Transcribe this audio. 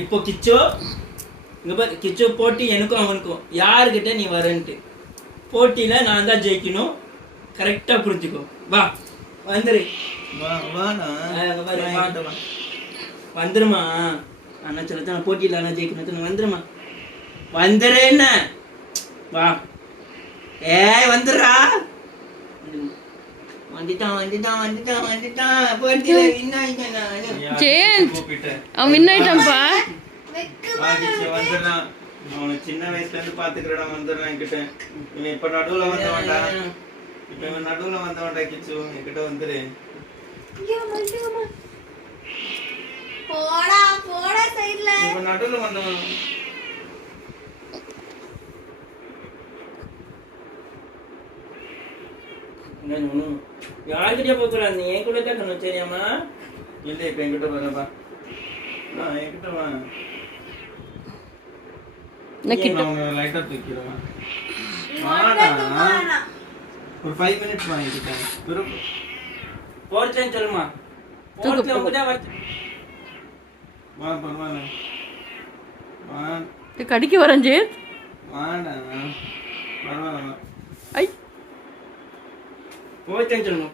இப்போ கிச்சோ இங்கே பாரு கிச்சோ போட்டி எனக்கும் அவனுக்கும் யாருக்கிட்ட நீ வரன்ட்டு போட்டியில் நான் தான் ஜெயிக்கணும். கரெக்டாக புரிஞ்சுக்கோ. வா வந்துரு. வந்துருமா அண்ணா சொல்லத்தான் போட்டியில் அண்ணா ஜெயிக்கணும். வந்துருமா வந்துரு. என்ன வா ஏய் வந்துடுறா. வந்துட்டான் வந்துட்டான் வந்துட்டான் வந்துட்டான். போட்டியில வின் ஆயிட்டான். அவன் வின் ஆயிட்டான்ப்பா. வந்துடுறான். அவனை சின்ன வயசுல இருந்து பாத்துக்கிறோம். வந்துடுறான் என்கிட்ட. இவன் இப்ப நடுவுல வந்தவன்டா. இப்ப இவன் நடுவுல வந்தவன்டா. கிச்சு என்கிட்ட வந்துரு. போடா போடா சைடுல. இவன் நடுவுல வந்தவன். யாருக்கிட்டே போக்குறா? நீ என் கூட தான் கண்ணு சரியாமா? இல்லை இப்ப என்கிட்ட வரப்பா. என்கிட்ட வா. லைட்டா தூக்கிடுவா. ஒரு 5 மினிட்ஸ் வாங்கிட்டேன். போர்ச்சேன்னு சொல்லுமா. போர்ச்சேன் உங்கதான் வச்சு வா. பரவாயில்ல வா. கடிக்க வரேன் ஜெயத். வாடா பரவாயில்ல. ஐ போர்ச்சேன்னு சொல்லுமா.